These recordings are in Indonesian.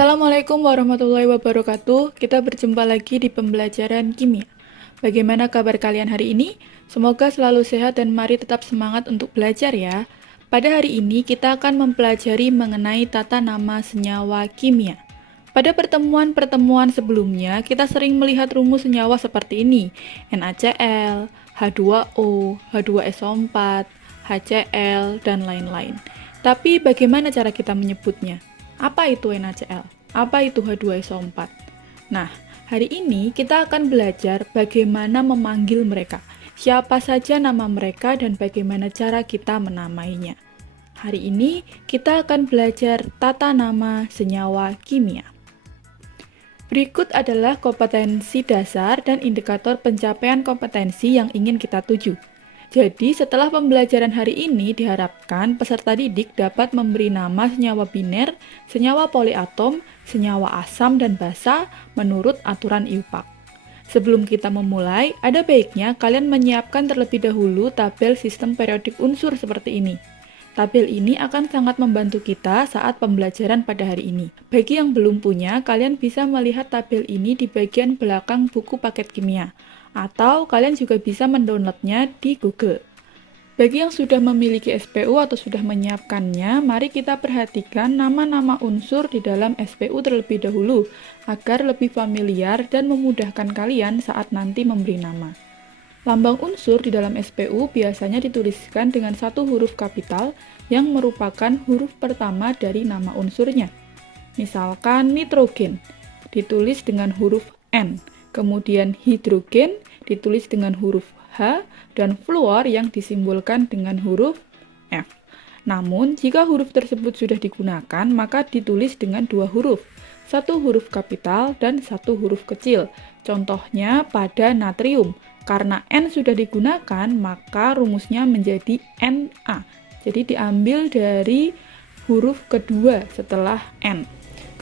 Assalamualaikum warahmatullahi wabarakatuh. Kita berjumpa lagi di pembelajaran kimia. Bagaimana kabar kalian hari ini? Semoga selalu sehat dan mari tetap semangat untuk belajar ya. Pada hari ini kita akan mempelajari mengenai tata nama senyawa kimia. Pada pertemuan-pertemuan sebelumnya, kita sering melihat rumus senyawa seperti ini: NaCl, H2O, H2SO4, HCl, dan lain-lain. Tapi bagaimana cara kita menyebutnya? Apa itu NaCl? Apa itu H2SO4? Nah, hari ini kita akan belajar bagaimana memanggil mereka, siapa saja nama mereka, dan bagaimana cara kita menamainya. Hari ini kita akan belajar tata nama senyawa kimia. Berikut adalah kompetensi dasar dan indikator pencapaian kompetensi yang ingin kita tuju. Jadi, setelah pembelajaran hari ini diharapkan peserta didik dapat memberi nama senyawa biner, senyawa poliatom, senyawa asam dan basa menurut aturan IUPAC. Sebelum kita memulai, ada baiknya kalian menyiapkan terlebih dahulu tabel sistem periodik unsur seperti ini. Tabel ini akan sangat membantu kita saat pembelajaran pada hari ini. Bagi yang belum punya, kalian bisa melihat tabel ini di bagian belakang buku paket kimia, atau kalian juga bisa mendownloadnya di Google. Bagi yang sudah memiliki SPU atau sudah menyiapkannya, mari kita perhatikan nama-nama unsur di dalam SPU terlebih dahulu, agar lebih familiar dan memudahkan kalian saat nanti memberi nama. Lambang unsur di dalam SPU biasanya dituliskan dengan satu huruf kapital yang merupakan huruf pertama dari nama unsurnya. Misalkan nitrogen, ditulis dengan huruf N. Kemudian hidrogen ditulis dengan huruf H, dan fluor yang disimbolkan dengan huruf F. Namun, jika huruf tersebut sudah digunakan, maka ditulis dengan dua huruf, satu huruf kapital dan satu huruf kecil. Contohnya pada natrium, karena N sudah digunakan, maka rumusnya menjadi Na. Jadi diambil dari huruf kedua setelah N.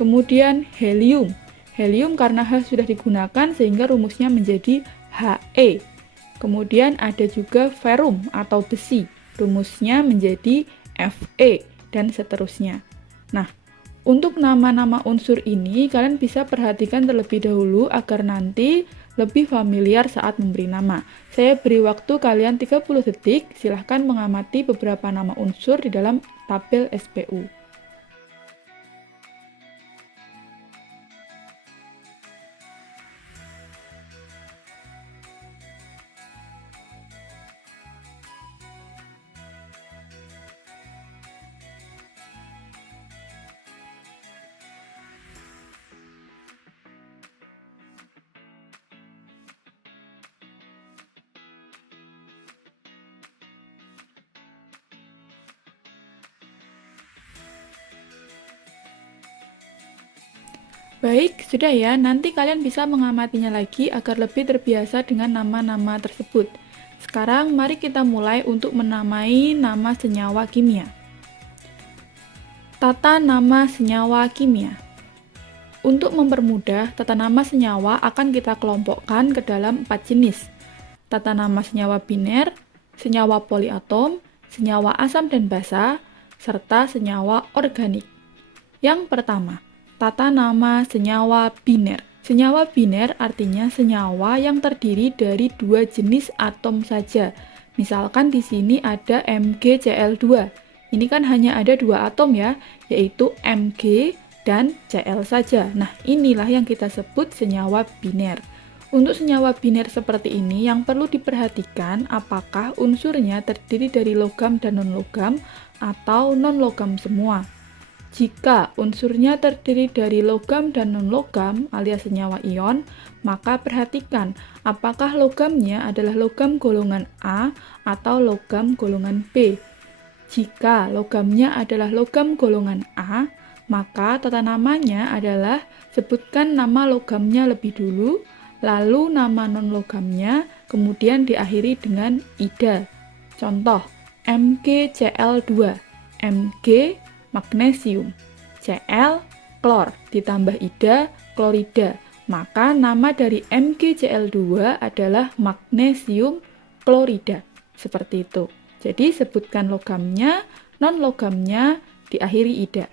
Kemudian helium. Helium karena H sudah digunakan sehingga rumusnya menjadi He. Kemudian ada juga ferum atau besi. Rumusnya menjadi Fe dan seterusnya. Nah, untuk nama-nama unsur ini kalian bisa perhatikan terlebih dahulu agar nanti lebih familiar saat memberi nama. Saya beri waktu kalian 30 detik, silahkan mengamati beberapa nama unsur di dalam tabel SPU. Baik, sudah ya. Nanti kalian bisa mengamatinya lagi agar lebih terbiasa dengan nama-nama tersebut. Sekarang mari kita mulai untuk menamai nama senyawa kimia. Tata nama senyawa kimia. Untuk mempermudah, tata nama senyawa akan kita kelompokkan ke dalam 4 jenis. Tata nama senyawa biner, senyawa poliatom, senyawa asam dan basa, serta senyawa organik. Yang pertama, tata nama senyawa biner. Senyawa biner artinya senyawa yang terdiri dari dua jenis atom saja. Misalkan di sini ada MgCl2. Ini kan hanya ada dua atom ya, yaitu Mg dan Cl saja. Nah, inilah yang kita sebut senyawa biner. Untuk senyawa biner seperti ini yang perlu diperhatikan apakah unsurnya terdiri dari logam dan non-logam atau non-logam semua. Jika unsurnya terdiri dari logam dan non-logam alias senyawa ion, maka perhatikan apakah logamnya adalah logam golongan A atau logam golongan B. Jika logamnya adalah logam golongan A, maka tata namanya adalah sebutkan nama logamnya lebih dulu, lalu nama non-logamnya, kemudian diakhiri dengan ida. Contoh, MgCl2, Mg magnesium, Cl klor, ditambah ida klorida. Maka nama dari MgCl2 adalah magnesium klorida. Seperti itu. Jadi sebutkan logamnya, non-logamnya diakhiri ida.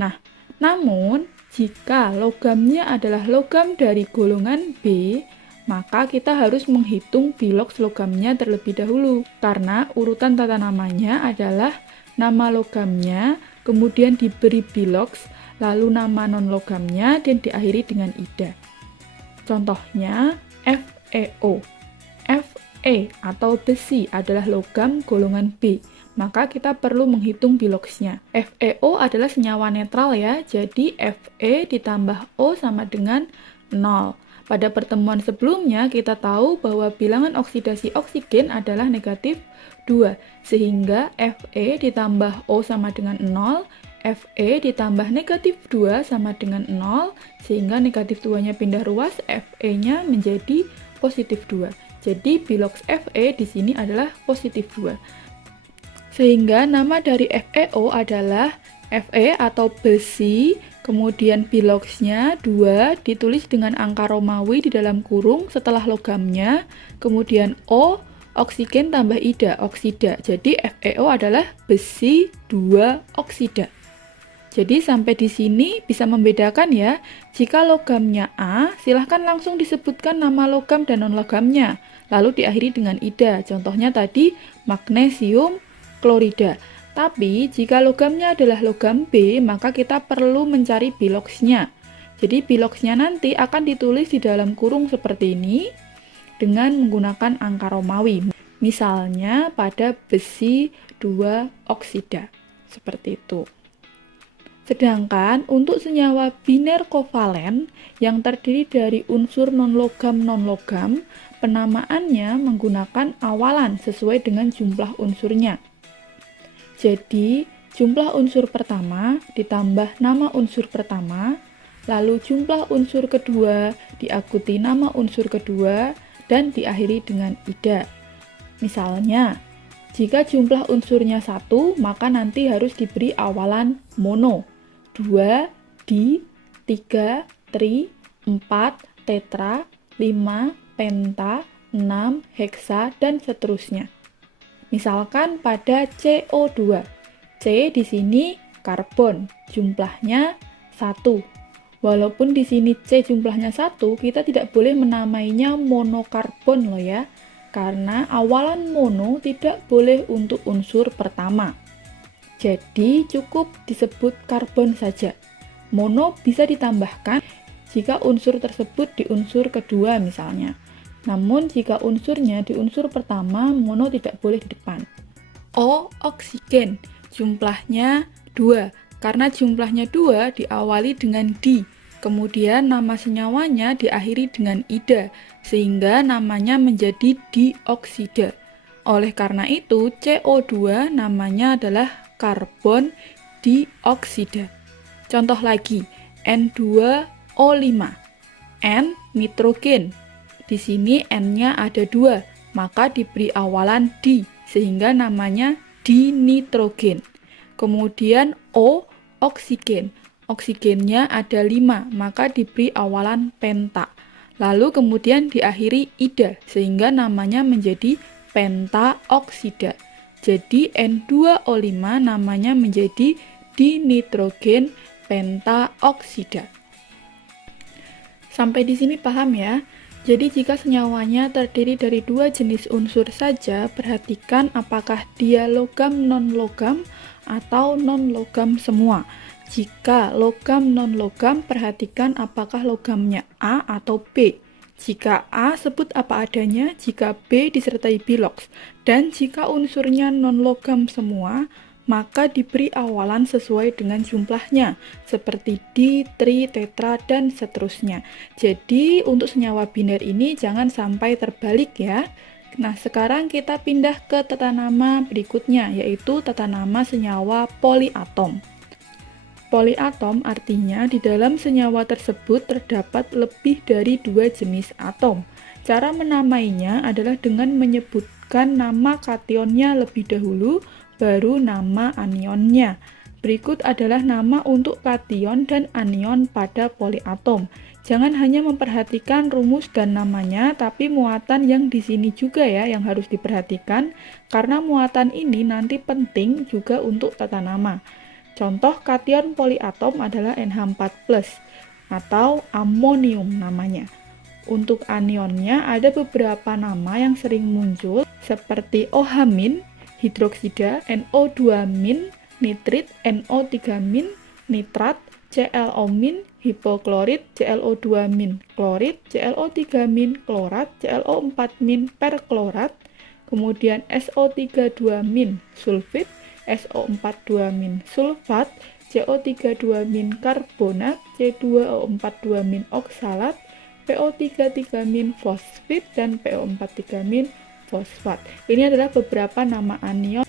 Nah, namun Jika logamnya adalah logam dari golongan B, maka kita harus menghitung biloks logamnya terlebih dahulu. Karena urutan tata namanya adalah nama logamnya, kemudian diberi biloks, lalu nama non-logamnya, dan diakhiri dengan ida. Contohnya, FeO. Fe atau besi adalah logam golongan B, maka kita perlu menghitung biloksnya. FeO adalah senyawa netral ya, jadi Fe ditambah O sama dengan 0. Pada pertemuan sebelumnya kita tahu bahwa bilangan oksidasi oksigen adalah negatif 2, sehingga Fe ditambah O sama dengan 0, Fe ditambah negatif 2 sama dengan 0, sehingga negatif 2-nya pindah ruas, Fe-nya menjadi positif 2. Jadi biloks Fe di sini adalah positif 2. Sehingga nama dari FeO adalah Fe atau besi, kemudian biloksnya 2 ditulis dengan angka Romawi di dalam kurung setelah logamnya, kemudian O, oksigen tambah ida, oksida. Jadi FeO adalah besi 2 oksida. Jadi sampai di sini bisa membedakan ya. Jika logamnya A, silahkan langsung disebutkan nama logam dan non-logamnya, lalu diakhiri dengan ida. Contohnya tadi magnesium klorida. Tapi jika logamnya adalah logam B, maka kita perlu mencari biloksnya. Jadi biloksnya nanti akan ditulis di dalam kurung seperti ini dengan menggunakan angka Romawi. Misalnya pada besi 2 oksida. Seperti itu. Sedangkan untuk senyawa biner kovalen yang terdiri dari unsur non-logam, penamaannya menggunakan awalan sesuai dengan jumlah unsurnya. Jadi, jumlah unsur pertama ditambah nama unsur pertama, lalu jumlah unsur kedua diakuti nama unsur kedua, dan diakhiri dengan ida. Misalnya, jika jumlah unsurnya 1, maka nanti harus diberi awalan mono. 2, di, 3, tri, 4, tetra, 5, penta, 6, heksa, dan seterusnya. Misalkan pada CO2. C di sini karbon, jumlahnya 1. Walaupun di sini C jumlahnya 1, kita tidak boleh menamainya monokarbon loh ya. Karena awalan mono tidak boleh untuk unsur pertama. Jadi cukup disebut karbon saja. Mono bisa ditambahkan jika unsur tersebut di unsur kedua misalnya. Namun jika unsurnya di unsur pertama, mono tidak boleh di depan. O, oksigen, jumlahnya 2. Karena jumlahnya 2 diawali dengan di. Kemudian nama senyawanya diakhiri dengan ida, sehingga namanya menjadi dioksida. Oleh karena itu, CO2 namanya adalah karbon dioksida. Contoh lagi, N2O5. N nitrogen. Di sini N-nya ada 2, maka diberi awalan di, sehingga namanya dinitrogen. Kemudian O, oksigen. Oksigennya ada 5, maka diberi awalan penta. Lalu kemudian diakhiri ida, sehingga namanya menjadi pentaoksida. Jadi N2O5 namanya menjadi dinitrogen pentaoksida. Sampai di sini paham ya? Jadi jika senyawanya terdiri dari 2 jenis unsur saja, perhatikan apakah dia logam non-logam atau non-logam semua. Jika logam non-logam, perhatikan apakah logamnya A atau B. Jika A, sebut apa adanya, jika B disertai biloks, dan jika unsurnya non-logam semua, maka diberi awalan sesuai dengan jumlahnya, seperti di, tri, tetra, dan seterusnya. Jadi, untuk senyawa biner ini jangan sampai terbalik ya. Nah, sekarang kita pindah ke tata nama berikutnya, yaitu tata nama senyawa poliatom. Poliatom artinya di dalam senyawa tersebut terdapat lebih dari 2 jenis atom. Cara menamainya adalah dengan menyebutkan nama kationnya lebih dahulu, baru nama anionnya. Berikut adalah nama untuk kation dan anion pada poliatom. Jangan hanya memperhatikan rumus dan namanya, tapi muatan yang di sini juga ya yang harus diperhatikan, karena muatan ini nanti penting juga untuk tata nama. Contoh kation poliatom adalah NH4+ atau amonium namanya. Untuk anionnya ada beberapa nama yang sering muncul seperti OH-, hidroksida, NO2-, nitrit, NO3-, nitrat, ClO-, hipoklorit, ClO2-, klorit, ClO3-, klorat, ClO4-, perklorat, kemudian SO32-, sulfit, SO42-, sulfat, CO32-, karbonat, C2O42-, oksalat, PO33-, fosfit, dan PO43-, fosfat. Ini adalah beberapa nama anion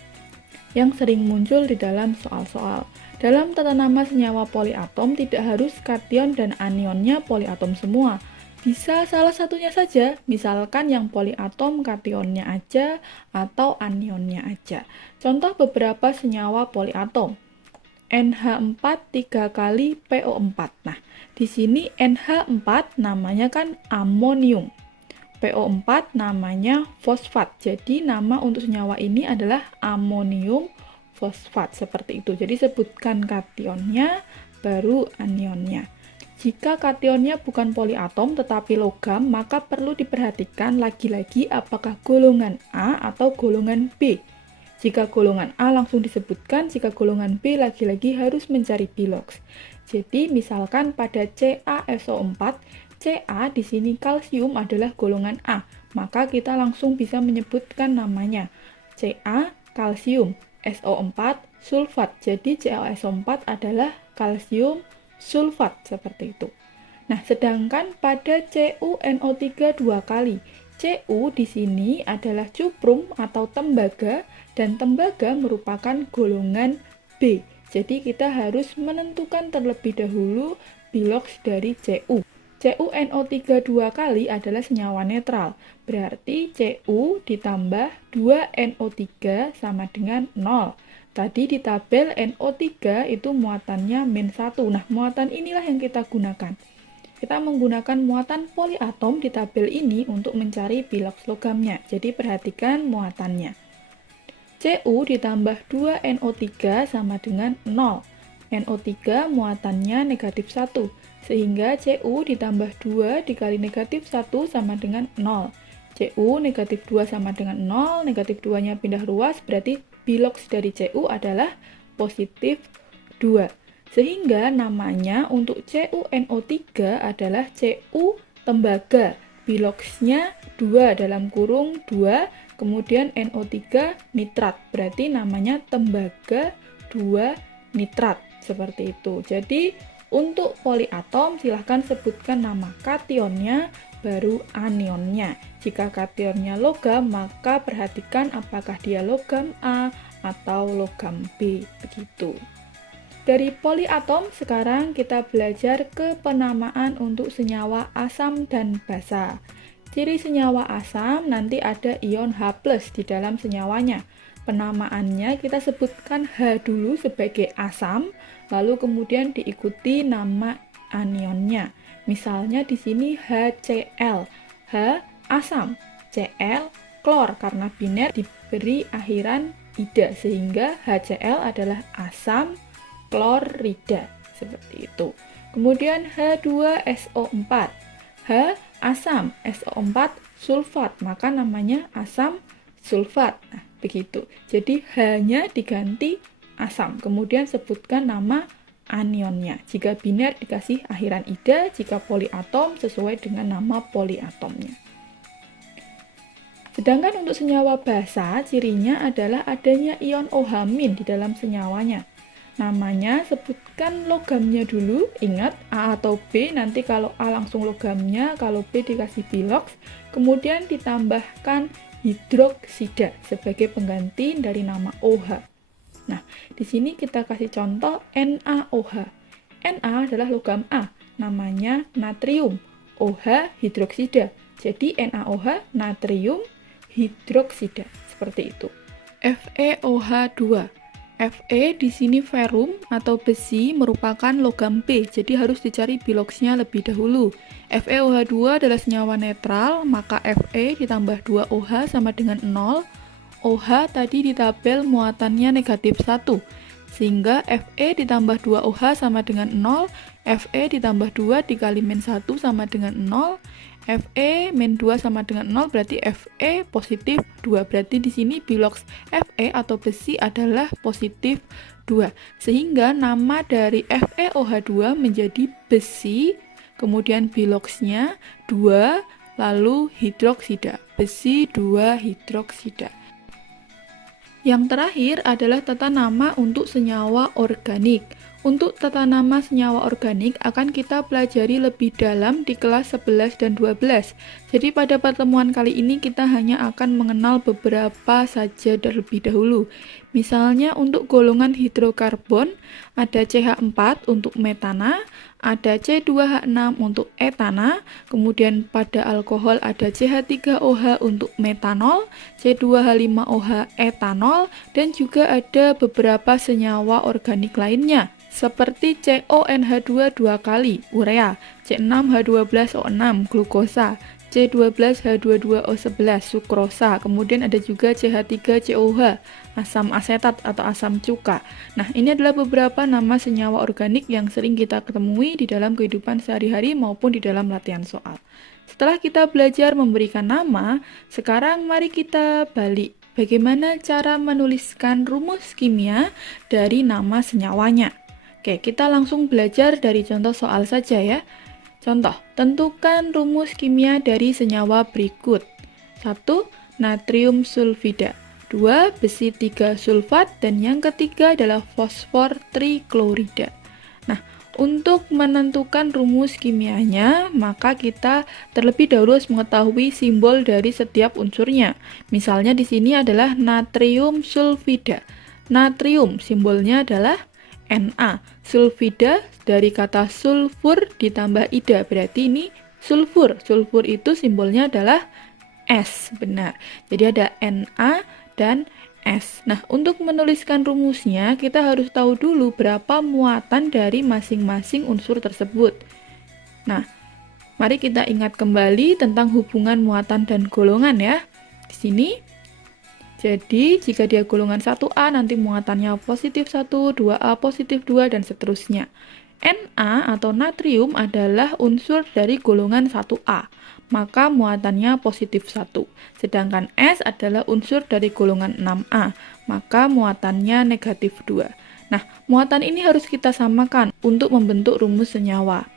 yang sering muncul di dalam soal-soal. Dalam tata nama senyawa poliatom tidak harus kation dan anionnya poliatom semua. Bisa salah satunya saja, misalkan yang poliatom kationnya aja atau anionnya aja. Contoh beberapa senyawa poliatom. NH4 3 kali PO4. Nah, di sini NH4 namanya kan amonium. PO4 namanya fosfat. Jadi nama untuk senyawa ini adalah amonium fosfat, seperti itu. Jadi sebutkan kationnya baru anionnya. Jika kationnya bukan poliatom tetapi logam, maka perlu diperhatikan lagi-lagi apakah golongan A atau golongan B. Jika golongan A langsung disebutkan, jika golongan B lagi-lagi harus mencari bilogs. Jadi misalkan pada CaSO4, Ca di sini kalsium adalah golongan A, maka kita langsung bisa menyebutkan namanya Ca kalsium, SO4 sulfat. Jadi CaSO4 adalah kalsium sulfat, seperti itu. Nah, sedangkan pada CuNO3 2 kali, Cu di sini adalah cuprum atau tembaga, dan tembaga merupakan golongan B. Jadi kita harus menentukan terlebih dahulu bilogs dari Cu. CuNO3 2 kali adalah senyawa netral, berarti Cu ditambah 2NO3 sama dengan 0. Tadi di tabel NO3 itu muatannya -1. Nah, muatan inilah yang kita gunakan. Kita menggunakan muatan poliatom di tabel ini untuk mencari bilogs logamnya. Jadi perhatikan muatannya. Cu ditambah 2NO3 sama dengan 0. NO3 muatannya -1, sehingga Cu ditambah 2 dikali -1 sama dengan 0. Cu -2 sama dengan 0, -2-nya pindah ruas, berarti bilogs dari Cu adalah positif 2. Sehingga namanya untuk CuNO3 adalah Cu tembaga. Bilogsnya 2 dalam kurung 2, kemudian NO3 nitrat. Berarti namanya tembaga 2 nitrat. Seperti itu. Jadi untuk poliatom silahkan sebutkan nama kationnya baru anionnya. Jika kationnya logam, maka perhatikan apakah dia logam A atau logam B. Begitu. Dari poliatom, sekarang kita belajar ke penamaan untuk senyawa asam dan basa. Ciri senyawa asam nanti ada ion H+ di dalam senyawanya. Penamaannya kita sebutkan H dulu sebagai asam, lalu kemudian diikuti nama anionnya. Misalnya di sini HCl, H asam, Cl klor, karena biner diberi akhiran ida, sehingga HCl adalah asam klorida, seperti itu. Kemudian H2SO4, H asam, SO4 sulfat, maka namanya asam sulfat. Nah, begitu. Jadi H-nya diganti asam. Kemudian sebutkan nama anionnya. Jika biner dikasih akhiran ida, jika poliatom sesuai dengan nama poliatomnya. Sedangkan untuk senyawa basa, cirinya adalah adanya ion OH- di dalam senyawanya. Namanya sebutkan logamnya dulu, ingat A atau B, nanti kalau A langsung logamnya, kalau B dikasih bilogs, kemudian ditambahkan hidroksida sebagai pengganti dari nama OH. Nah, di sini kita kasih contoh NaOH. Na adalah logam A, namanya natrium, OH hidroksida. Jadi NaOH natrium hidroksida, seperti itu. FeOH2. Fe di sini ferrum atau besi merupakan logam B, jadi harus dicari bilogsnya lebih dahulu. FeOH2 adalah senyawa netral, maka Fe ditambah 2OH sama dengan 0. OH tadi di tabel muatannya -1, Sehingga Fe ditambah 2OH sama dengan 0, Fe ditambah 2 dikali min 1 sama dengan 0, Fe min 2 sama dengan 0, berarti Fe positif 2. Berarti di sini biloks Fe atau besi adalah positif 2. Sehingga nama dari FeOH2 menjadi besi, kemudian biloksnya 2, lalu hidroksida. Besi 2 hidroksida. Yang terakhir adalah tata nama untuk senyawa organik. Untuk tata nama senyawa organik akan kita pelajari lebih dalam di kelas 11 dan 12. Jadi pada pertemuan kali ini kita hanya akan mengenal beberapa saja terlebih dahulu. Misalnya untuk golongan hidrokarbon ada CH4 untuk metana, ada C2H6 untuk etana, kemudian pada alkohol ada CH3OH untuk metanol, C2H5OH etanol, dan juga ada beberapa senyawa organik lainnya seperti CONH2 2 kali, urea, C6H12O6, glukosa, C12H22O11, sukrosa, kemudian ada juga CH3COH, asam asetat atau asam cuka. Nah, ini adalah beberapa nama senyawa organik yang sering kita ketemui di dalam kehidupan sehari-hari maupun di dalam latihan soal. Setelah kita belajar memberikan nama, sekarang mari kita balik. Bagaimana cara menuliskan rumus kimia dari nama senyawanya? Oke, kita langsung belajar dari contoh soal saja ya. Contoh, tentukan rumus kimia dari senyawa berikut. 1. Natrium sulfida. 2. Besi 3 sulfat. Dan yang ketiga adalah fosfor triklorida. Nah, untuk menentukan rumus kimianya, maka kita terlebih dahulu harus mengetahui simbol dari setiap unsurnya. Misalnya di sini adalah natrium sulfida. Natrium simbolnya adalah Na. Sulfida dari kata sulfur ditambah ida, berarti ini sulfur. Sulfur itu simbolnya adalah S, benar. Jadi ada Na dan S. Nah, untuk menuliskan rumusnya, kita harus tahu dulu berapa muatan dari masing-masing unsur tersebut. Nah, mari kita ingat kembali tentang hubungan muatan dan golongan ya. Di sini, jadi, jika dia golongan 1A, nanti muatannya positif 1, 2A positif 2, dan seterusnya. Na atau natrium adalah unsur dari golongan 1A, maka muatannya positif 1. Sedangkan S adalah unsur dari golongan 6A, maka muatannya negatif 2. Nah, muatan ini harus kita samakan untuk membentuk rumus senyawa.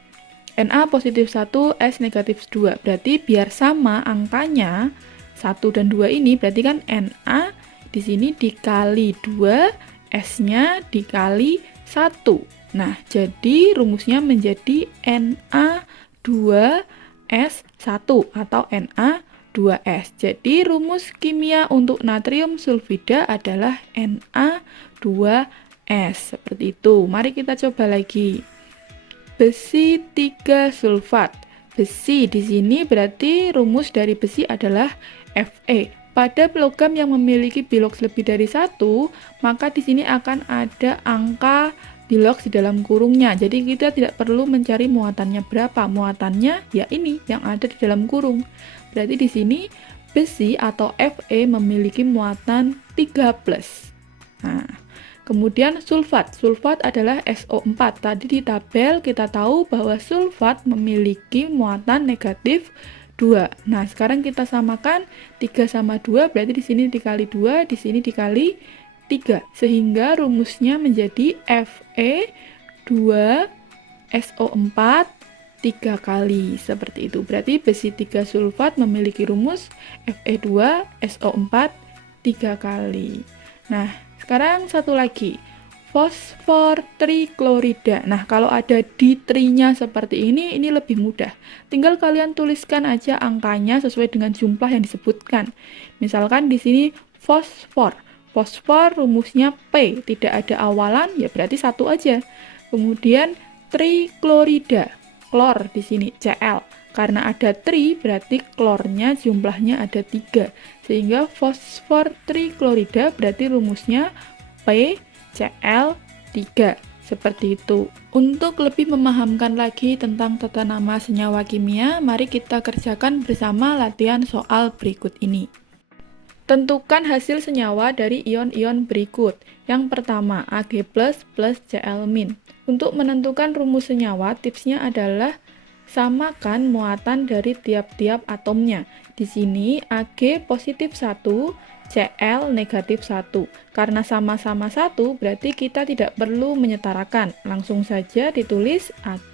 Na positif 1, S negatif 2. Berarti biar sama angkanya, 1 dan 2 ini berarti kan Na di sini dikali 2, S-nya dikali 1. Nah, jadi rumusnya menjadi Na2S1 atau Na2S. Jadi rumus kimia untuk natrium sulfida adalah Na2S. Seperti itu. Mari kita coba lagi. Besi 3 sulfat. Besi di sini berarti rumus dari besi adalah Fe. Pada logam yang memiliki biloks lebih dari 1, maka di sini akan ada angka biloks di dalam kurungnya. Jadi kita tidak perlu mencari muatannya berapa. Muatannya ya ini yang ada di dalam kurung. Berarti di sini besi atau Fe memiliki muatan 3+. Nah, kemudian sulfat. Sulfat adalah SO4. Tadi di tabel kita tahu bahwa sulfat memiliki muatan negatif 2. Nah, sekarang kita samakan 3 sama 2, berarti di sini dikali 2, di sini dikali 3. Sehingga rumusnya menjadi Fe2SO4 3 kali. Seperti itu. Berarti besi 3 sulfat memiliki rumus Fe2SO4 3 kali. Nah, sekarang satu lagi. Fosfor triklorida. Nah, kalau ada di trinya seperti ini lebih mudah. Tinggal kalian tuliskan aja angkanya sesuai dengan jumlah yang disebutkan. Misalkan di sini fosfor. Fosfor rumusnya P, tidak ada awalan, ya berarti 1 aja. Kemudian triklorida. Klor di sini Cl. Karena ada tri, berarti klornya jumlahnya ada 3. Sehingga fosfor triklorida berarti rumusnya P Cl3. Seperti itu. Untuk lebih memahamkan lagi tentang tata nama senyawa kimia, mari kita kerjakan bersama latihan soal berikut ini. Tentukan hasil senyawa dari ion-ion berikut. Yang pertama, Ag+ plus Cl-. Untuk menentukan rumus senyawa, tipsnya adalah samakan muatan dari tiap-tiap atomnya. Di sini Ag positif 1, Cl negatif 1. Karena sama-sama 1, berarti kita tidak perlu menyetarakan. Langsung saja ditulis Ag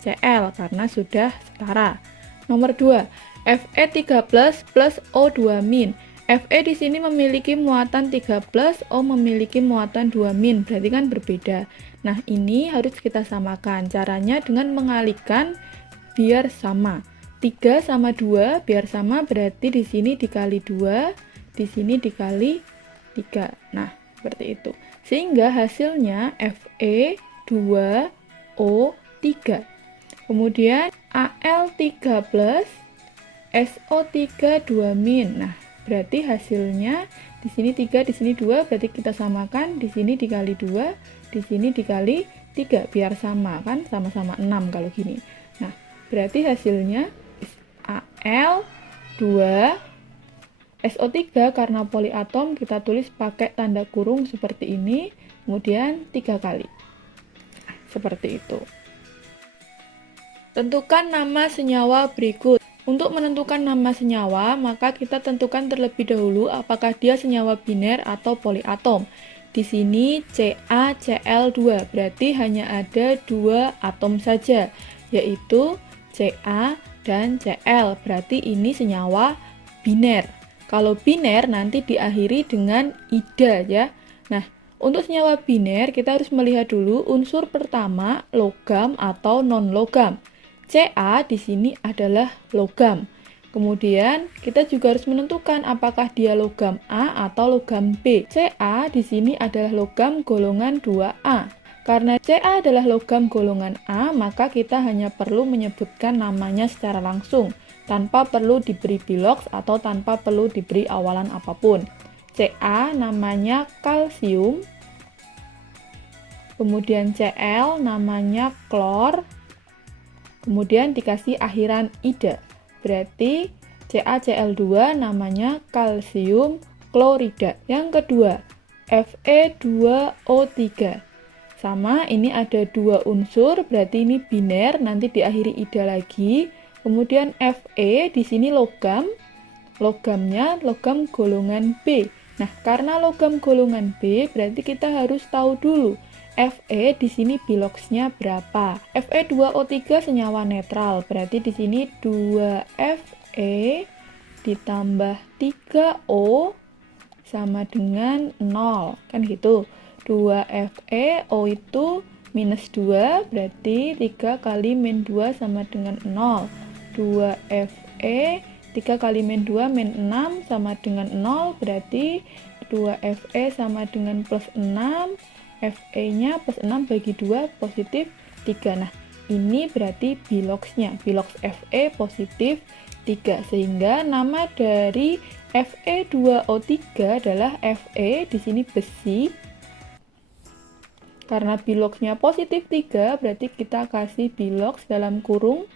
Cl karena sudah setara. Nomor 2, Fe3+ plus O2-. Fe di sini memiliki muatan 3+, O memiliki muatan 2-, berarti kan berbeda. Nah, ini harus kita samakan. Caranya dengan mengalihkan biar sama. 3 sama 2 biar sama, berarti di sini dikali 2, di sini dikali 3. Nah, seperti itu. Sehingga hasilnya Fe2O3. Kemudian Al3+ SO3 2-. Nah, berarti hasilnya di sini 3, di sini 2, berarti kita samakan, di sini dikali 2, di sini dikali 3, biar sama kan, sama-sama 6 kalau gini. Nah, berarti hasilnya Al2 SO3 karena poliatom kita tulis pakai tanda kurung seperti ini, kemudian 3 kali. Seperti itu. Tentukan nama senyawa berikut. Untuk menentukan nama senyawa, maka kita tentukan terlebih dahulu apakah dia senyawa biner atau poliatom. Di sini CaCl2, berarti hanya ada 2 atom saja, yaitu Ca dan Cl, berarti ini senyawa biner. Kalau biner nanti diakhiri dengan ida ya. Nah, untuk senyawa biner kita harus melihat dulu unsur pertama logam atau non-logam. Ca di sini adalah logam. Kemudian kita juga harus menentukan apakah dia logam A atau logam B. Ca di sini adalah logam golongan 2A. Karena Ca adalah logam golongan A, maka kita hanya perlu menyebutkan namanya secara langsung, tanpa perlu diberi biloks atau tanpa perlu diberi awalan apapun. Ca namanya kalsium, kemudian Cl namanya klor, kemudian dikasih akhiran ida. Berarti CaCl2 namanya kalsium klorida. Yang kedua, Fe2O3. Sama, ini ada 2 unsur, berarti ini biner, nanti diakhiri ida lagi. Kemudian Fe di sini logam. Logamnya logam golongan B. Nah, karena logam golongan B, berarti kita harus tahu dulu Fe di sini biloksnya berapa. Fe2O3 senyawa netral, berarti di sini 2Fe ditambah 3O sama dengan 0, kan gitu. 2Fe, O itu minus 2, berarti 3 kali min 2 sama dengan 0. 2Fe, 3 kali min 2 min 6 sama dengan 0, berarti 2Fe sama dengan plus 6. Fe-nya plus 6 bagi 2 positif 3. Nah, ini berarti biloksnya. Biloks Fe positif 3. Sehingga nama dari Fe2O3 adalah Fe di sini besi. Karena biloksnya positif 3, berarti kita kasih biloks dalam kurung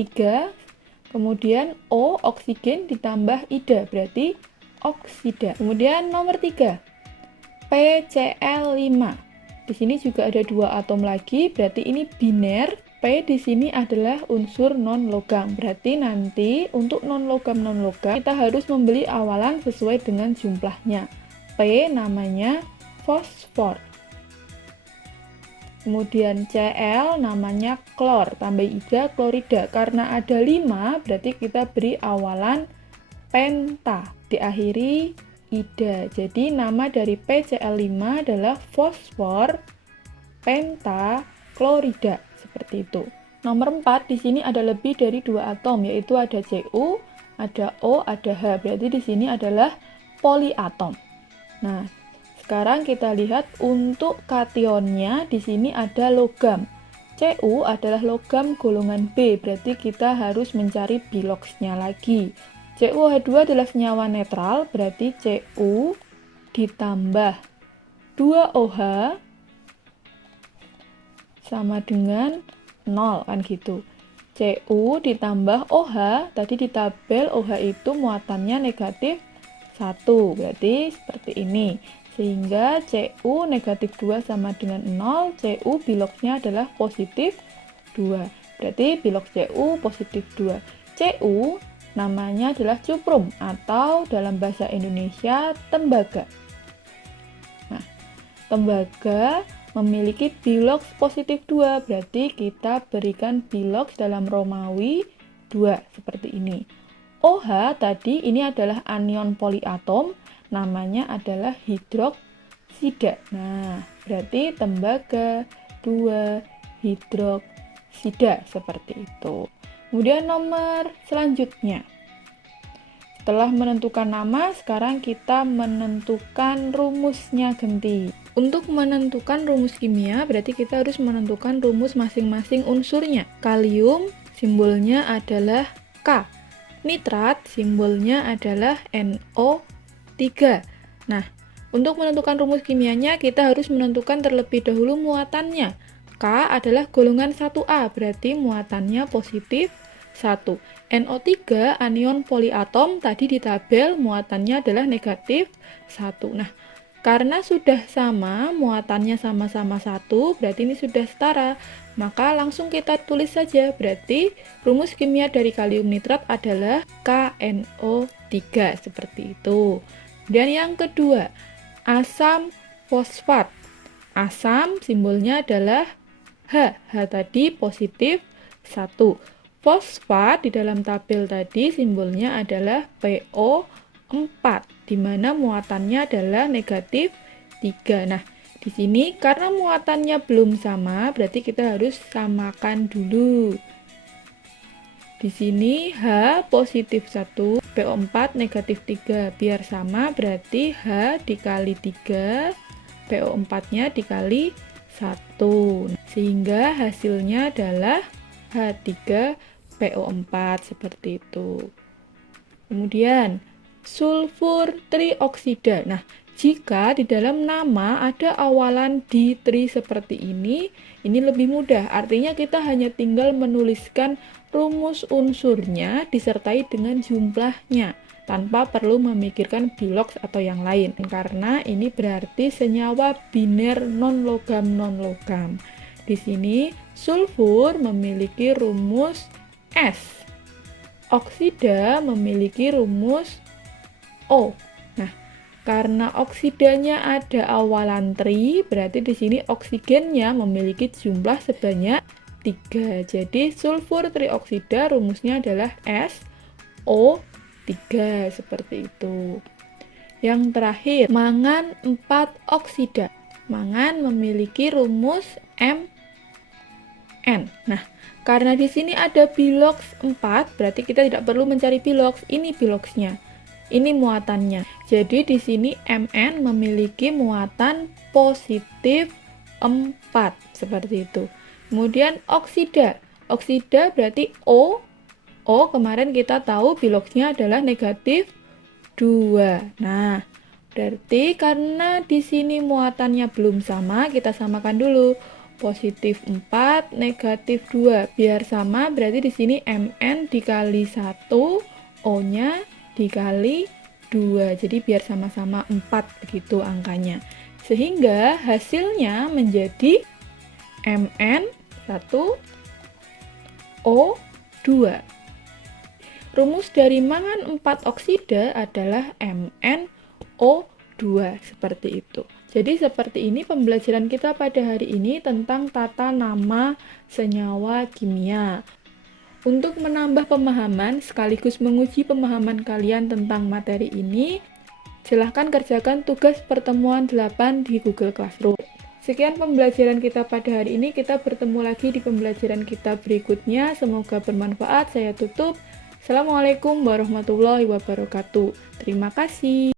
3. Kemudian O oksigen ditambah ida, berarti oksida. Kemudian nomor 3. PCl5. Di sini juga ada 2 atom lagi, berarti ini biner. P di sini adalah unsur non-logam. Berarti nanti untuk non-logam kita harus membeli awalan sesuai dengan jumlahnya. P namanya fosfor. Kemudian Cl namanya klor, tambah ida klorida. Karena ada 5, berarti kita beri awalan penta, diakhiri ida. Jadi nama dari PCl5 adalah fosfor pentaklorida, seperti itu. Nomor 4, di sini ada lebih dari 2 atom, yaitu ada Cu, ada O, ada H. Berarti di sini adalah poliatom. Nah, sekarang kita lihat untuk kationnya, di sini ada logam. Cu adalah logam golongan B, berarti kita harus mencari biloksnya lagi. CuH2 adalah senyawa netral, berarti Cu ditambah 2OH sama dengan 0, kan gitu. Cu ditambah OH, tadi di tabel OH itu muatannya negatif 1. Berarti seperti ini. Sehingga Cu negatif 2 sama dengan 0, Cu biloksnya adalah positif 2. Berarti biloks Cu positif 2. Cu namanya adalah cuprum atau dalam bahasa Indonesia tembaga. Nah, tembaga memiliki biloks positif 2, berarti kita berikan biloks dalam Romawi 2 seperti ini. OH tadi ini adalah anion poliatom, namanya adalah hidroksida. Nah, berarti tembaga 2 hidroksida seperti itu. Kemudian nomor selanjutnya. Setelah menentukan nama, sekarang kita menentukan rumusnya Genti. Untuk menentukan rumus kimia, berarti kita harus menentukan rumus masing-masing unsurnya. Kalium simbolnya adalah K. Nitrat simbolnya adalah NO3. Nah, untuk menentukan rumus kimianya, kita harus menentukan terlebih dahulu muatannya. K adalah golongan 1A, berarti muatannya positif 1. NO3 anion poliatom tadi di tabel muatannya adalah negatif 1. Nah, karena sudah sama, muatannya sama-sama 1, berarti ini sudah setara. Maka langsung kita tulis saja, berarti rumus kimia dari kalium nitrat adalah KNO3, seperti itu. Dan yang kedua, asam fosfat. Asam simbolnya adalah H. H tadi positif 1. Fosfat di dalam tabel tadi simbolnya adalah PO4, di mana muatannya adalah negatif 3. Nah, di sini karena muatannya belum sama, berarti kita harus samakan dulu. Di sini H positif 1, PO4 negatif 3. Biar sama, berarti H dikali 3, PO4-nya dikali 1. Sehingga hasilnya adalah H3PO4 seperti itu. Kemudian sulfur trioksida. Nah, jika di dalam nama ada awalan di tri seperti ini lebih mudah. Artinya kita hanya tinggal menuliskan rumus unsurnya disertai dengan jumlahnya tanpa perlu memikirkan biloks atau yang lain. Karena ini berarti senyawa biner non-logam. Di sini sulfur memiliki rumus S. Oksida memiliki rumus O. Nah, karena oksidanya ada awalan tri, berarti di sini oksigennya memiliki jumlah sebanyak 3. Jadi sulfur trioksida rumusnya adalah SO3 seperti itu. Yang terakhir, mangan 4 oksida. Mangan memiliki rumus Mn. Nah, karena di sini ada biloks 4, berarti kita tidak perlu mencari biloks. Ini biloksnya. Ini muatannya. Jadi di sini Mn memiliki muatan positif 4 seperti itu. Kemudian oksida. Oksida berarti O. O kemarin kita tahu biloksnya adalah negatif 2. Nah, berarti karena di sini muatannya belum sama, kita samakan dulu. Positif 4, negatif 2. Biar sama, berarti di sini Mn dikali 1, O-nya dikali 2. Jadi biar sama-sama 4 begitu angkanya. Sehingga hasilnya menjadi Mn 1 O2. Rumus dari mangan 4 oksida adalah MnO2 seperti itu. Jadi seperti ini pembelajaran kita pada hari ini tentang tata nama senyawa kimia. Untuk menambah pemahaman sekaligus menguji pemahaman kalian tentang materi ini, silahkan kerjakan tugas pertemuan 8 di Google Classroom. Sekian pembelajaran kita pada hari ini, kita bertemu lagi di pembelajaran kita berikutnya. Semoga bermanfaat, saya tutup. Assalamualaikum warahmatullahi wabarakatuh. Terima kasih.